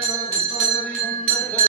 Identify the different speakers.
Speaker 1: Thank mm -hmm. you.